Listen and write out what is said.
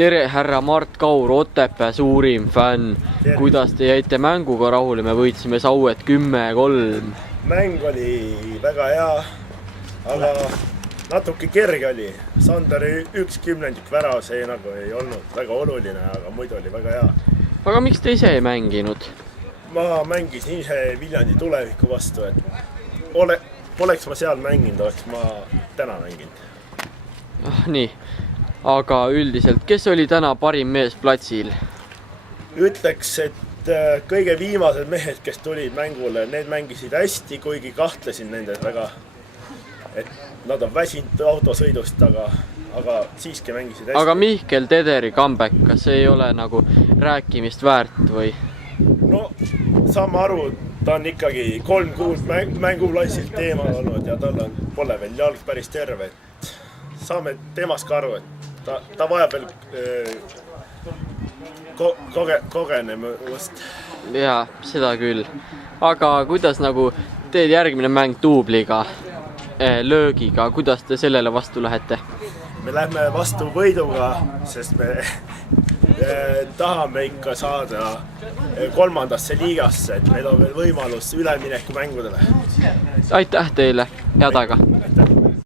Tere, härra Mart Kaur, Otepää suurim fänn. Kuidas te jäite mänguga rahule? Me võitsime Sauet 10-3. Mäng oli väga hea, aga natuke kerge oli. Sanderi 1/10 värav, see nagu ei olnud väga oluline, aga muidu oli väga hea. Aga miks te ise ei mänginud? Ma mängisin ise Viljandi Tuleviku vastu, et poleks ma seal mänginud, oleks ma täna mänginud. Nii. Aga üldiselt, kes oli täna parim mees platsil? Ütleks, et kõige viimased mehed, kes tulid mängule, need mängisid hästi, kuigi kahtlesin nendes väga. Et nad on väsinud autosõidust, aga siiski mängisid hästi. Aga Mihkel Tederi comeback, kas see ei ole nagu rääkimist väärt või? No, saame aru, ta on ikkagi 3 kuud mänguplatsilt teemal olnud ja tal pole veel jalg päris terve. Saame temast ka aru, et ta vajab veel kogenemust. Jaa, seda küll. Aga kuidas nagu teed järgmine mäng duubliga, löögiga, kuidas te sellele vastu lähete? Me lähme vastu võiduga, sest me tahame ikka saada 3. liigasse, et meil on veel võimalus ülemineku mängudele. Aitäh teile, head aega!